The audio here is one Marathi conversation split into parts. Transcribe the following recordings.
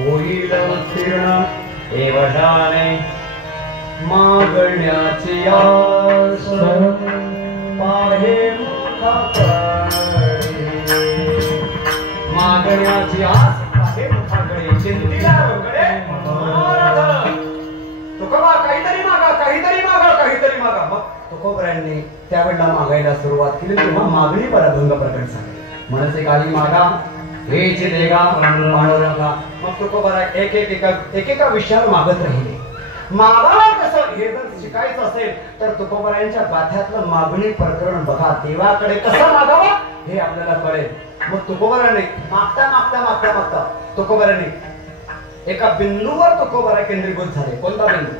होईल उत्तीर्ण एवढाने मागण्याची आस पाहे मुखाकडे मागण्याची आस पाहे मुखाकडे चिंतीला रोकडे मनोरथ तुकोबा काहीतरी मागा काहीतरी मागा काहीतरी मागा मग तुकोबरायांनी त्यावेळेला मागायला सुरुवात केली तेव्हा मागणी पराभंग प्रकट झाली मनसे काही मागा हेच देगा पांडुरंगा मग तुकोबरा एकेका विषयावर मागत राहिले मागावं कसं हे जर शिकायचं असेल तर तुकोबरायांच्या गाथ्यातलं मागणी प्रकरण बघा देवाकडे कसं मागावं हे आपल्याला कळेल मग तुकोबराने मागता मागता मागता मागता तुकोबराने एका बिंदूवर तुकोबरा केंद्रीभूत झाले कोणता बिंदू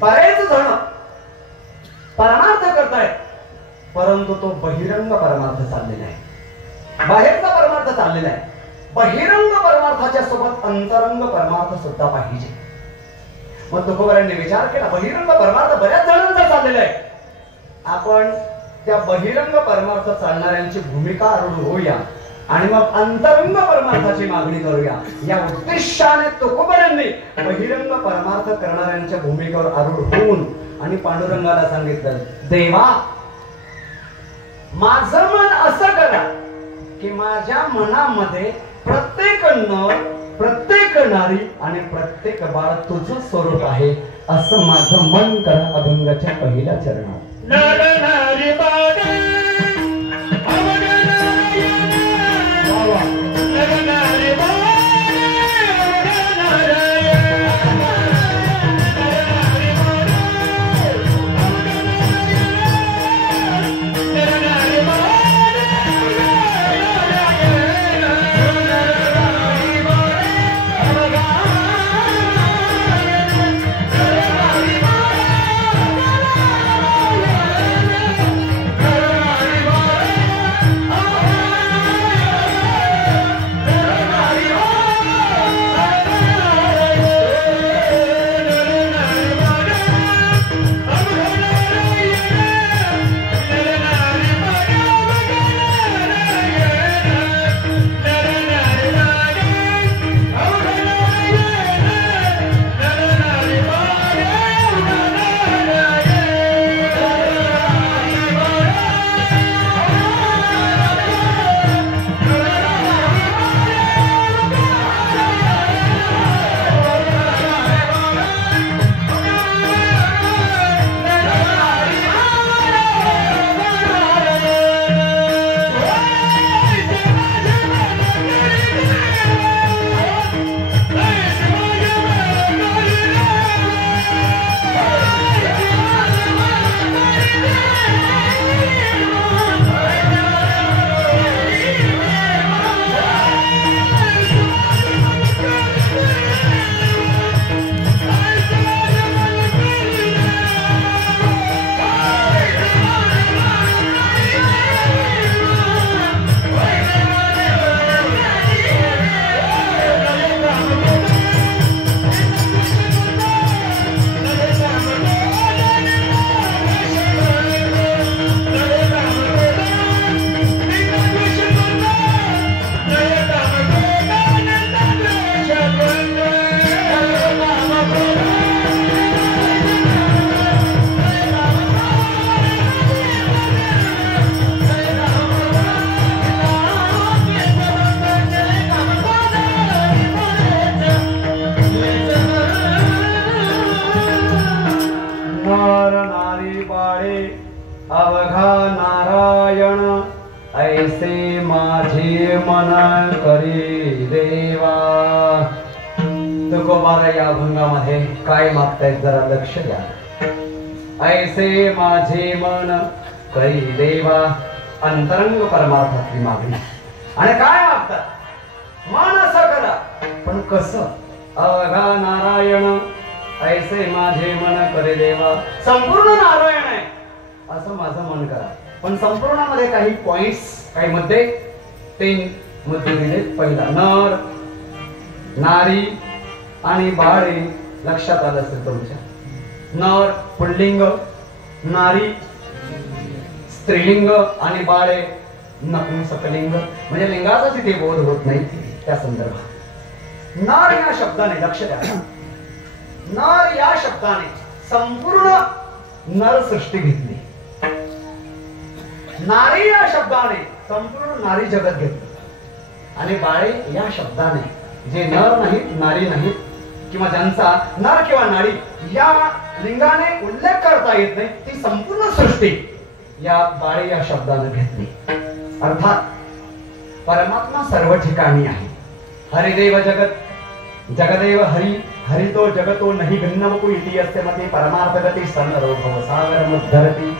बरेच जण परमार्थ करतायत परंतु तो बहिरंग परमार्थ चाललेला आहे बाहेरचा परमार्थ चाललेला आहे बहिरंग परमार्थाच्या सोबत अंतरंग परमार्थ सुद्धा पाहिजे मग तुकोबरांनी विचार केला बहिरंग परमार्थ बऱ्याच जणांचा चाललेला आहे आपण त्या बहिरंग परमार्थ चालणाऱ्यांची भूमिका आरूढ होऊया आणि मग अंतरंग परमार्थाची मागणी करूया या उद्देशाने तुकोबरांनी बहिरंग परमार्थ करणाऱ्यांच्या भूमिकेवर आरूढ होऊन आणि पांडुरंगाला सांगितलं देवा माझं मन असं करा की माझ्या मनामध्ये प्रत्येक नर प्रत्येक नारी आणि प्रत्येक बाळ तुझं स्वरूप आहे असं माझं मन करा अभंगाच्या पहिल्या चरणात नर नारी बाळे अवघा नारायण ऐसे माझे मन करी देवा तुकोबारा या अभंगामध्ये काय मागतायत जरा लक्ष द्या ऐसे माझे मन करी देवा अंतरंग परमार्थातली मागणी आणि काय मागतात मन असं करा पण कसं अवघा नारायण ऐसे माझे मन करे देवा संपूर्ण नारायण आहे असं माझं मन करा पण संपूर्णामध्ये काही पॉइंट्स काही मुद्दे 3 मुद्दे दिले पहिला नर नारी आणि बाळे लक्षात आलं असेल तुमच्या नर पुल्लिंग नारी स्त्रीलिंग आणि बाळे नपुंसकलिंग म्हणजे लिंगाचा तिथे बोध होत नाही त्या संदर्भात नर या शब्दाने लक्ष द्या, नर या शब्दाने संपूर्ण नर सृष्टी घेतली, नारी या शब्दाने संपूर्ण नारी जगत घेतलं आणि बाळे या शब्दाने जे नर नाहीत, नारी नाहीत किंवा ज्यांचा नर किंवा नारी या लिंगाने उल्लेख करता येत नाही ती संपूर्ण सृष्टी या बाळे या शब्दाने घेतली. अर्थात परमात्मा सर्व ठिकाणी आहे. हरिदेव जगत जगदेव हरि हरितो जगतो नहि भिन्नवपु इति यस्य मते परमार्थगति सन्नरो भवसागर मद्धरति.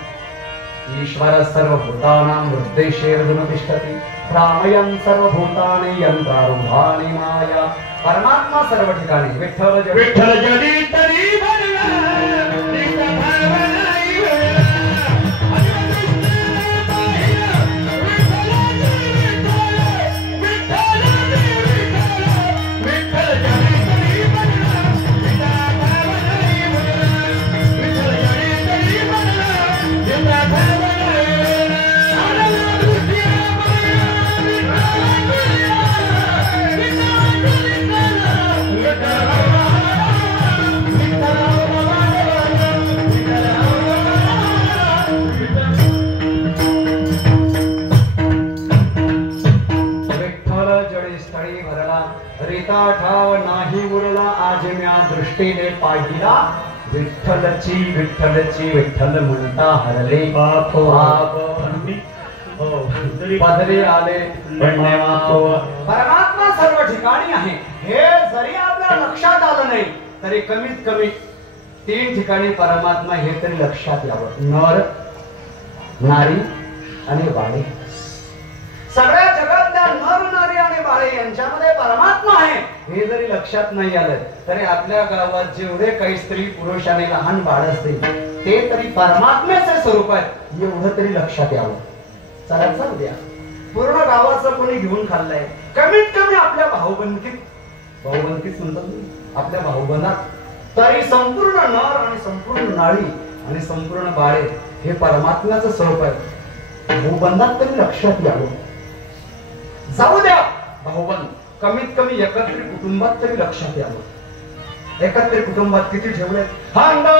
ईश्वर सर्वभूतानां हृद्देशेर्जुन तिष्ठति भ्रामयन् सर्वभूतानि यन्त्रारूढानि माया. परमात्मा सर्व ठिकाणी. विठ्ठल जडी तरी ठाव नाही उरला आज म्या दृष्टीने पाहिला. विठ्ठलची विठ्ठलची विठ्ठल म्हणता हरले पाप पदरी आले. परमात्मा सर्व ठिकाणी आहे हे जरी आपल्या लक्षात आलं नाही तरी कमीत कमी 3 ठिकाणी परमात्मा हे तरी लक्षात यावं. नर, नारी आणि बाळे. सगळ्या जगातल्या नर, नारी आणि बाळे यांच्यामध्ये परमात्मा आहे हे जरी लक्षात नाही आलं तरी आपल्या गावात जेवढे काही स्त्री पुरुष आणि लहान बाळ असतील ते तरी परमात्म्याचे स्वरूप आहे एवढं तरी लक्षात यावं. चला चालू द्या. पूर्ण गावाचं कोणी घेऊन खाल्लंय कमीत कमी आपल्या भाऊबंदीत म्हणतात आपल्या भाऊबंदात तरी संपूर्ण नर आणि संपूर्ण नारी आणि संपूर्ण बाळे हे परमात्म्याचं स्वरूप आहे. भाऊबंदात तरी लक्षात यावं. जाऊ द्या भाऊबंद कमीत कमी एकत्रित कुटुंबात तरी लक्षात यावं. एकत्रित कुटुंबात किती ठेवले. हम दो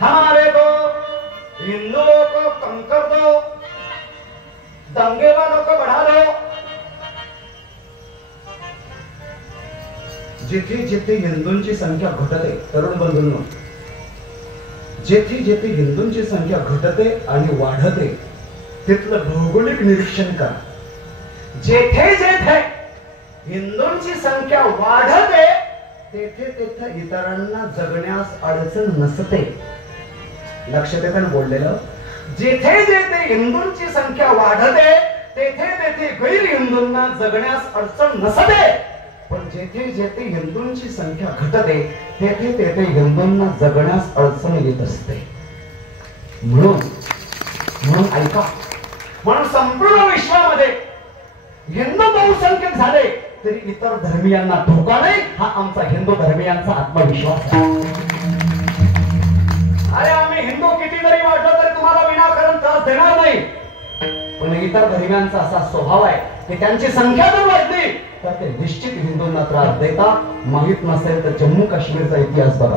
हमारे दो, हिंदुओं को कम कर दो, दंगे वालों को बढ़ा दो. जिथे जिथे हिंदूंची संख्या घटते तरुण बंधूंनो, जेथे जेथे हिंदूंची संख्या घटते आणि वाढते तिथलं भौगोलिक निरीक्षण करा. जेथे जेथे हिंदूंची संख्या वाढते तेथे तेथे इतरांना जगण्यास अडचण नसते. लक्ष देताना बोललेलं. जेथे जेथे हिंदूंची संख्या वाढते तेथे तेथे गैर हिंदूंना जगण्यास अडचण नसते. पण जेथे जेथे हिंदूंची संख्या घटते तेथे तेथे हिंदूंना जगण्यास अडचण येत असते. म्हणून ऐका, म्हणून संपूर्ण विश्वामध्ये हिंदू बहुसंख्यक झाले तरी इतर धर्मियांना धोका नाही हा आमचा हिंदू धर्मियांचा आत्मविश्वास आहे. अरे आम्ही हिंदू किती जरी वाटलं तरी तुम्हाला विनाकारण त्रास देणार नाही. पण इतर धर्मियांचा असा स्वभाव आहे की त्यांची संख्या जर वाढली तर ते निश्चित हिंदूंना त्रास देतात. माहित नसेल तर जम्मू काश्मीरचा इतिहास बघा.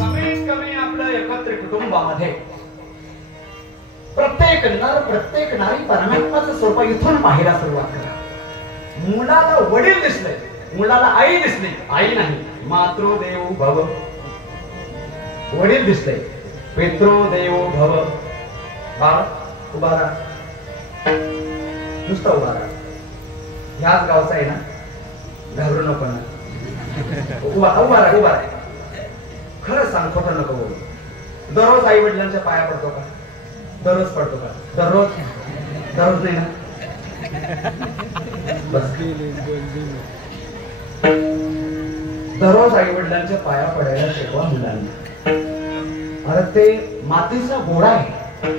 कमीत कमी आपल्या एकत्रित कुटुंबामध्ये प्रत्येक नर प्रत्येक नारी परमात्म्याचं स्वरूप इथून पाहायला सुरुवात करा. मुलाला वडील दिसले, मुलाला आई दिसली, आई नाही मातृदेवो भव. वडील दिसले पितृदेवो भव. बाळ उभा राहा, नुसतं उभा राहा. ह्याच गावचा आहे ना, घाबरू नको ना. उभा राहा, उभा राहा. खरं सांग, खोटं नको बोलू. दररोज आई वडिलांच्या पाया पडतो का? दररोज पडतो का? दररोज नाही ना. दररोज आई वडिलांच्या पाया पडायला शिकवा मुलांना. अरे ते मातीचा गोळा आहे.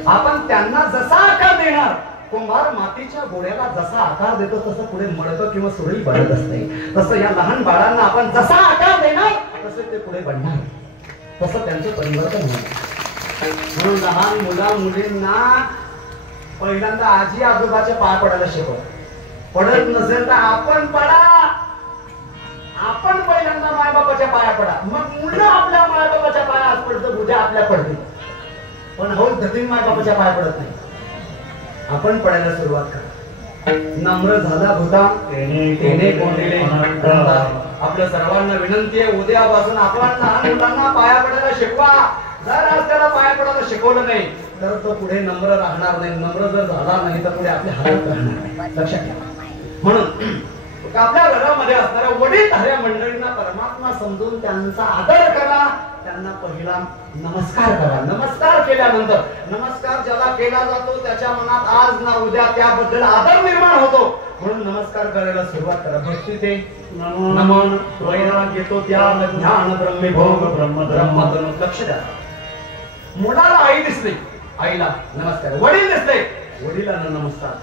आपण त्यांना जसा आकार देणार, कुंभार मातीच्या गोळ्याला जसा आकार देतो तसं पुढे मळतं किंवा सुरळी बनत असते. तसं या लहान बाळांना आपण जसा आकार देणार तसे ते पुढे बनणार, तसं त्यांचं परिवर्तन होणार. म्हणून लहान मुला मुलींना पहिल्यांदा आजी आजोबाच्या पाया पडायला शिकव. पडत नसेल तर आपण पडा. आपण पहिल्यांदा मायबापाच्या पाया पडा, मग मुलं आपल्या मायबापाच्या पाया आज पडतं, उद्या आपल्या पडतील. पण हो धतीन मायबापाच्या पाया पडत नाही. आपण पडायला सुरुवात करा. नम्र झाला भूता तेने कोंडिले. आपल्या सर्वांना विनंती आहे, उद्यापासून आपण लहान मुलांना पाया पडायला शिकवा. जर आज त्याला पाया पडायला शिकवलं नाही तर तो पुढे नम्र राहणार नाही. नम्र जर झाला नाही तर पुढे आपली हालत राहणार नाही. लक्षात ठेवा. म्हणून आपल्या घरामध्ये असणाऱ्या वडीलधाऱ्या मंडळींना परमात्मा समजून त्यांचा आदर करा. त्यांना पहिला नमस्कार करा. नमस्कार केल्यानंतर नमस्कार ज्याला केला जातो त्याच्या मनात आज ना उद्या त्याबद्दल आदर निर्माण होतो. म्हणून नमस्कार करायला सुरुवात करा. भक्ती ते नमन वैराग घेतो त्या ज्ञान ब्रह्मी भोग ब्रह्मतन. लक्ष द्या. मुलाला आई दिसते, आईला नमस्कार. वडील दिसते, वडिलांना नमस्कार.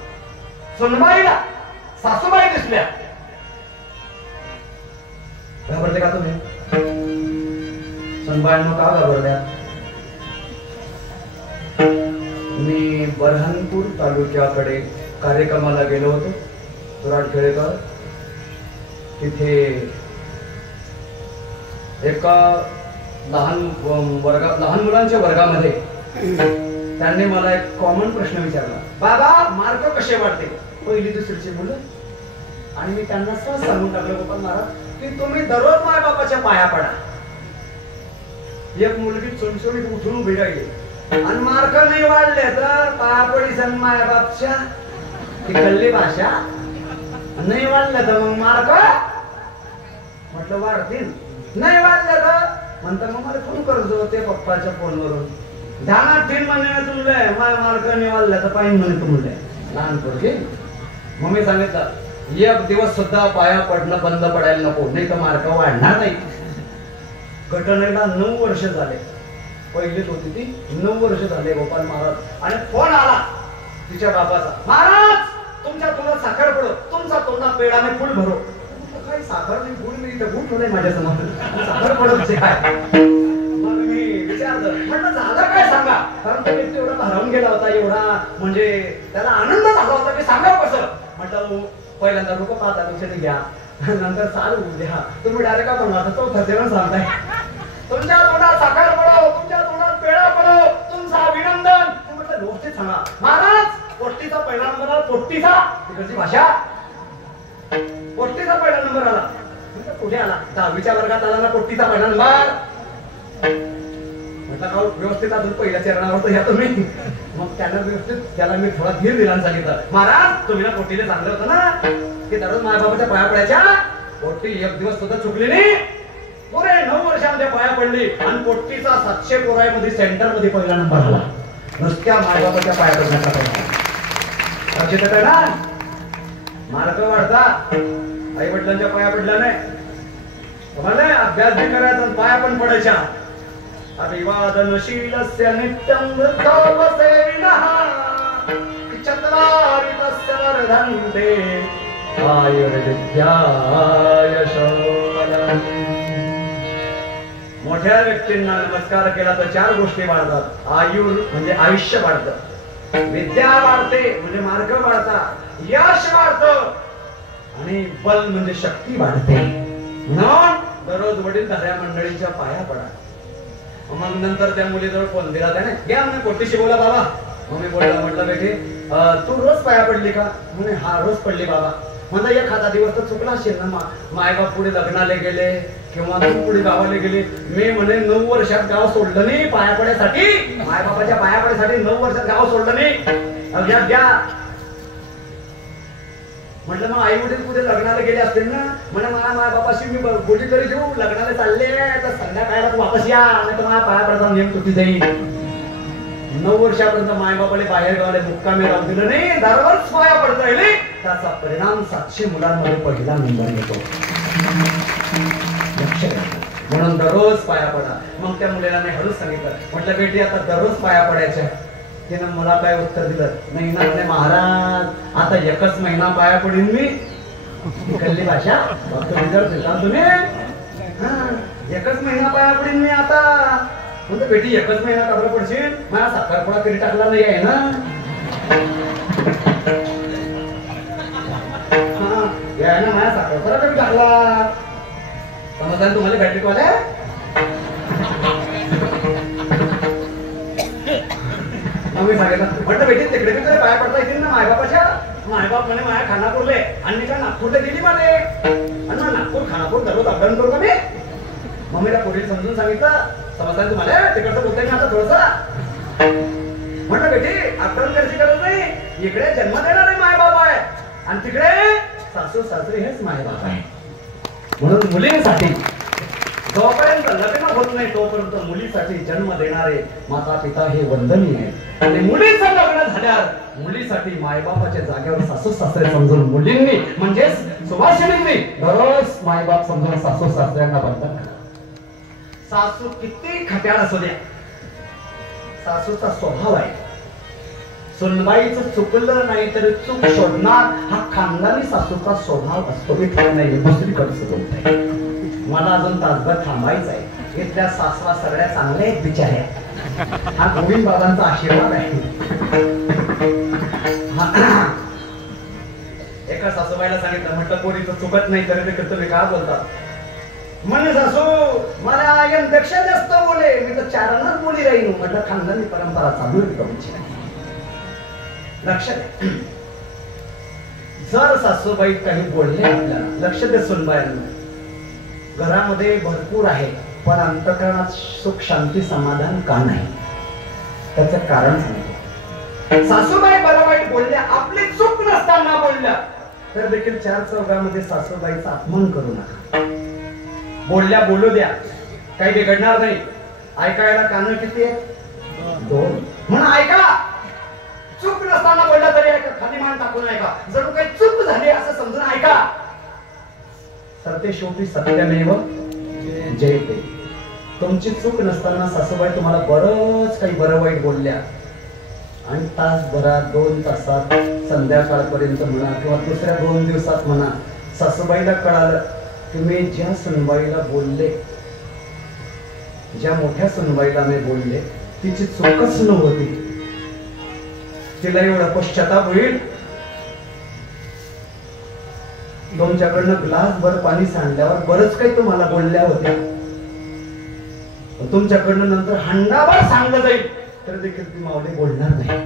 सुनबाईला सासूबाई दिसल्या, घाबरते का तुम्ही? सुनबाईंना का घाबरल्या? मी बऱ्हाणपूर तालुक्याकडे कार्यक्रमाला गेलो होतो. तुराडखेडेकर तिथे एका लहान मुलांच्या वर्गामध्ये त्यांनी मला एक कॉमन प्रश्न विचारला. बाबा मार्क कसे वाटते? पहिली दुसरीची मुलं. आणि मी त्यांना सहज सांगून टाकलं गोपाल महाराज की तुम्ही दररोज माय बापाच्या पाया पडा. एक मुलगी चुणचुणीत उठून उभी राहिली आणि मार्क नाही वाढले तर पाया पडी सन माया बापच्या. तिकडली भाषा. नाही वाढलं तर मग मार्क म्हटलं वाढतील. नाही वाढलं तर म्हणतात मग मला फोन करतो ते पप्पाच्या फोनवरून. ध्यानात 3 महिने तुमले माय मार्क नाही वाढला तर पाहिजे म्हणे तुमले लहान पोरगे. मग मी सांगितलं एक दिवस सुद्धा पाया पडणं बंद पडायला नको, नाही तर मार्क वाढणार नाही. घटनेला 9 वर्ष झाले. पहिलीच होती ती. 9 वर्ष झाले गोपाल महाराज. आणि फोन आला तिच्या बाबाचा. महाराज तुमच्या तोंडात साखर पडो, तुमचा तोंडा पेडाने फुल भरो. काही साखर नाही फुल मी इथे गुण ठेवलंय माझ्या समोर. साखर पडत काय? मग मी विचारलं म्हटलं झालं काय सांगा. कारण तो व्यक्ती एवढा भारावून गेला होता, एवढा म्हणजे त्याला आनंद झाला होता की सांगा कसं. म्हटलं पहिल्यांदा लोक पाहता लक्षात घ्या, नंतर चालू द्या. तुम्ही डायरेक्ट का म्हणता तो थर्जेवर सांगताय. तुमच्या तोंडात साखर पडो, तुमच्या तोंडात पेढा पडो, तुमचा अभिनंदन. म्हटलं व्यवस्थित सांगा. महाराज पोट्टीचा पहिला नंबर आला. पोट्टीचा तिकडची भाषा. पोट्टीचा पहिला नंबर आला. कुठे आला? 10वीच्या वर्गात आला ना पोट्टीचा पहिला नंबर. म्हटलं का व्यवस्थित अजून पहिल्या चरणावर या तुम्ही. मग त्यांना व्यवस्थित त्याला मी थोडा धीर दिला सांगितलं. महाराज तुम्ही ना पोट्टीला सांगलं होतं ना की दररोज मायबापाच्या पाया पडायच्या. पोट्टी एक दिवस सुद्धा चुकली नाही. पुरे 9 वर्षांमध्ये पाया पडली आणि पोट्टीचा 700 पोरांमध्ये सेंटर मध्ये पहिला नंबर आला. नुसत्या मायबापाच्या पाया पडण्याचा लक्षात आहे ना. मार्क वाढता आई वडिलांच्या पाया पडल्या नाही. तुम्हाला अभ्यास बी करायचा पाया पण पडायच्या. अभिवादनशीलस्य नित्यं वृद्धोपसेविनः चत्वारि तस्य वर्धन्ते आयुर्विद्यायशोबलम्. मोठ्या व्यक्तींना नमस्कार केला तर 4 गोष्टी वाढतात. आयुर म्हणजे आयुष्य वाढतं, विद्या वाढते म्हणजे मार्ग वाढतात, यश वाढतं आणि बल म्हणजे शक्ती वाढते. म्हणून दररोज वडीलधाऱ्या मंडळींच्या पाया पडा. मग नंतर त्या मुलीजवळ फोन दिला त्याने. घ्या म्हणे पोट्टीशी बोला बाबा. मग मी बोलला म्हटलं बेटे तू रोज पाया पडली का? म्हणे हा रोज पडली बाबा. म्हणलं एखादा दिवस तर चुकला असेल ना. मायबाप पुढे लग्नाला गेले किंवा तू पुढे गावाला गेले. मी म्हणे 9 वर्षात गाव सोडलं नाही पाया पडायसाठी. मायबापाच्या पाया पडायसाठी 9 वर्षात गाव सोडलं नाही. घ्या म्हटलं मग आई वडील कुठे लग्नाला गेले असतील ना. म्हणे माय बापाशी मी बोली तरी घेऊ. लग्नाला चालले तर संध्याकाळला तू वापस या आणि तर माझ्या पाया पडता नेम तुटी जाईल. 9 वर्षापर्यंत मायबापाला बाहेर गावाला मुक्कामी राहू दिलं नाही. दररोज पाया पडता येईल. त्याचा परिणाम 700 मुलांमध्ये पहिला नंबर येतो. म्हणून दररोज पाया पडा. मग त्या मुलीला मी हळूच सांगितलं. म्हटलं बेटी आता दररोज पाया पडायच्या. तिनं मला काय उत्तर दिलं नाही ना. म्हणे महाराज आता 1च महिना पाया पडीन मी. कल्ली भाषा तुम्ही 1च महिना पाया पडीन मी आता. म्हणजे बेटी 1च महिना काबरा पडशील. मला साखरपुडा कधी टाकला नाही आहे ना. यायला माझ्या साखर कमी टाकला समजलं तुम्हाला बॅटरीवाल्या आम्ही सांगितलं म्हटलं बेटी तिकडे तिकडे पाया पडता येतील ना मायबापाच्या मायबाप म्हणे माया खानापूरले आणि का नागपूरला दिली मला आणि मग नागपूर खानापूर दररोज अपडाऊन करू का मी मम्मीला पुढील समजून सांगितलं समजलं तुम्हाला तिकडचं बोलताय ना आता थोडस म्हटलं बेटी अपडाऊन करायची गरज नाही इकडे जन्म देणारे मायबाप आहे आणि तिकडे सासू सासरे हेच मायबाप आहे म्हणून मुलींसाठी जोपर्यंत लग्न होत नाही तोपर्यंत मुलीसाठी जन्म देणारे माता पिता हे वंदनीय आहेत आणि मुलीचं लग्न झाल्यावर मुलीसाठी मायबापाच्या जागेवर सासू सासरे समजून मुलींनी म्हणजेच सुभाषिणींनी दररोज मायबाप समजून सासू सासऱ्यांना बंधन करा सासू किती खट्याळ असू द्या सासूचा स्वभाव आहे सुनबाईचं चुकलं नाही तरी चूक शोधणार हा खानदानी सासूचा स्वभाव असतो मी नाही दुसरीकडे बोलतोय मला अजून तासभर थांबायचं आहे इथल्या सासवा सगळ्या चांगल्या आहेत बिचाऱ्या हा गोविंद बाबांचा आशीर्वाद आहे एका सासूबाईला सांगितलं म्हटलं पोरीचं चुकत नाही तरी ते तुम्ही का बोलतात म्हणे सासू मला पेक्षा जास्त बोले मी तर चारांनाच बोली राहील म्हटलं खानदानी परंपरा चालू आहे तुमची लक्षात जर सासूबाई काही बोलले आपल्याला लक्ष दे सुनबाईंना घरामध्ये भरपूर आहे पण अंतःकरणात सुख शांती समाधान का नाही त्याचं कारण सांगतो सासूबाई बरं वाईट बोलल्या आपली चूक नसताना बोलल्या तर देखील चार चौघामध्ये सासूबाईचा अपमान करू नका बोलल्या बोलू द्या काही बिघडणार नाही ऐकायला कान किती आहेत दोन म्हणून ऐका चूक नसताना बोलला तरी ऐका खाली मान टाकून ऐका जर काही चूक झाली असं समजून ऐका तर ते शेवटी सत्यमेव जयते तुमची चूक नसताना सासूबाई तुम्हाला बरंच काही बरं वाईट बोलल्या आणि तासभरात 2 तासात संध्याकाळपर्यंत म्हणा किंवा दुसऱ्या 2 दिवसात म्हणा सासूबाईला कळालं की मी ज्या सुनबाईला बोलले ज्या मोठ्या सुनबाईला मी बोलले तिची चूकच नव्हती तिला एवढा पश्चाताप होईल तुमच्याकडनं ग्लास भर पाणी सांडल्यावर बरंच काही तुम्हाला बोलल्या होत्या तुमच्याकडनं नंतर हंडाभर सांगलं जाईल तर देखील ती माऊली बोलणार नाही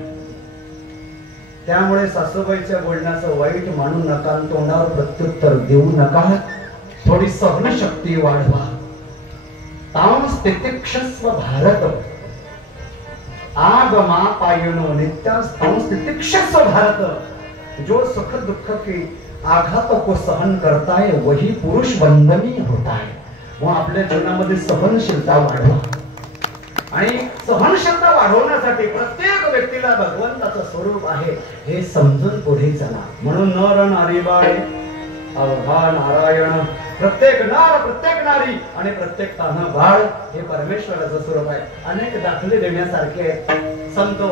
त्यामुळे सासूबाईच्या बोलण्याचं वाईट मानू नका तोंडावर प्रत्युत्तर देऊ नका थोडी सहनशक्ती वाढवा ताम स्थितिक्षस्व भारत आगमा पायनो नित्यास्ताम स्थितिक्षस्व भारत जो सुख दुख की आघात को सहन करता है वही पुरुष वंदनीय होता है वो आपल्या जीवनामध्ये सहनशीलता वाढवा आणि सहनशीलता वाढवण्यासाठी प्रत्येक व्यक्तीला भगवंताचं स्वरूप आहे हे समजून पुढे चला म्हणून नर नारी बाळे अवघा नारायण प्रत्येक नार प्रत्येक नारी आणि प्रत्येक तान्हा बाळ हे परमेश्वराचं स्वरूप आहे अनेक दाखले देण्यासारखे आहेत संत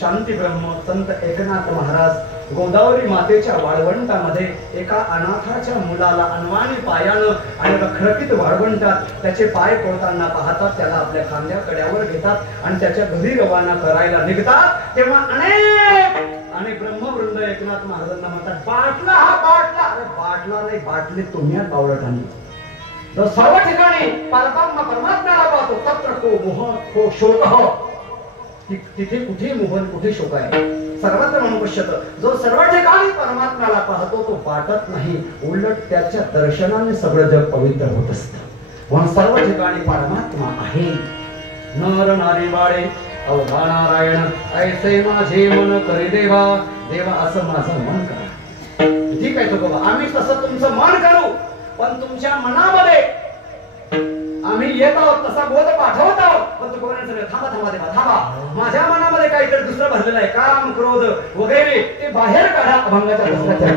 शांती ब्रह्म संत एकनाथ महाराज गोदावरी मातेच्या वाळवंटामध्ये एका अनाथाच्या मुलाला अनवाणी पायानं आणि रखरखीत वाळवंटात त्याचे पाय पडताना पाहतात त्याला आपल्या खांद्या कड्यावर घेतात आणि त्याच्या घरी रवाना करायला निघतात तेव्हा अनेक आणि ब्रह्मवृंद एकनाथ महाराजांना म्हणतात बाटला हा बाटला अरे बाटला नाही बाटली तुम्ही बावळटांनी जो सर्व ठिकाणी परमात्म्याला पाहतो तत्र को मोह को शोक हो तिथे कुठे मोहन कुठे शोक आहे सर्वत्र म्हणून पश्यत जो सर्व ठिकाणी परमात्म्याला पाहतो तो बाटत नाही उलट त्याच्या दर्शनाने सगळं जग पवित्र होत असतं म्हणून सर्व ठिकाणी परमात्मा आहे नर नारी बाळे अवघा नारायण ऐसे माझे मन करी देवा देवा असं माझं मन करा ठीक आहे तो बाबा आम्ही तसं तुमचं मन करू पण तुमच्या मनामध्ये आम्ही येत आहोत तसा बोध पाठवत आहोत पण तू थांबा थांबा देवा थांबा माझ्या मनामध्ये काहीतरी दुसरं भरलेलं आहे काम क्रोध वगैरे ते बाहेर काढा अभंगाच्या दसऱ्याच्या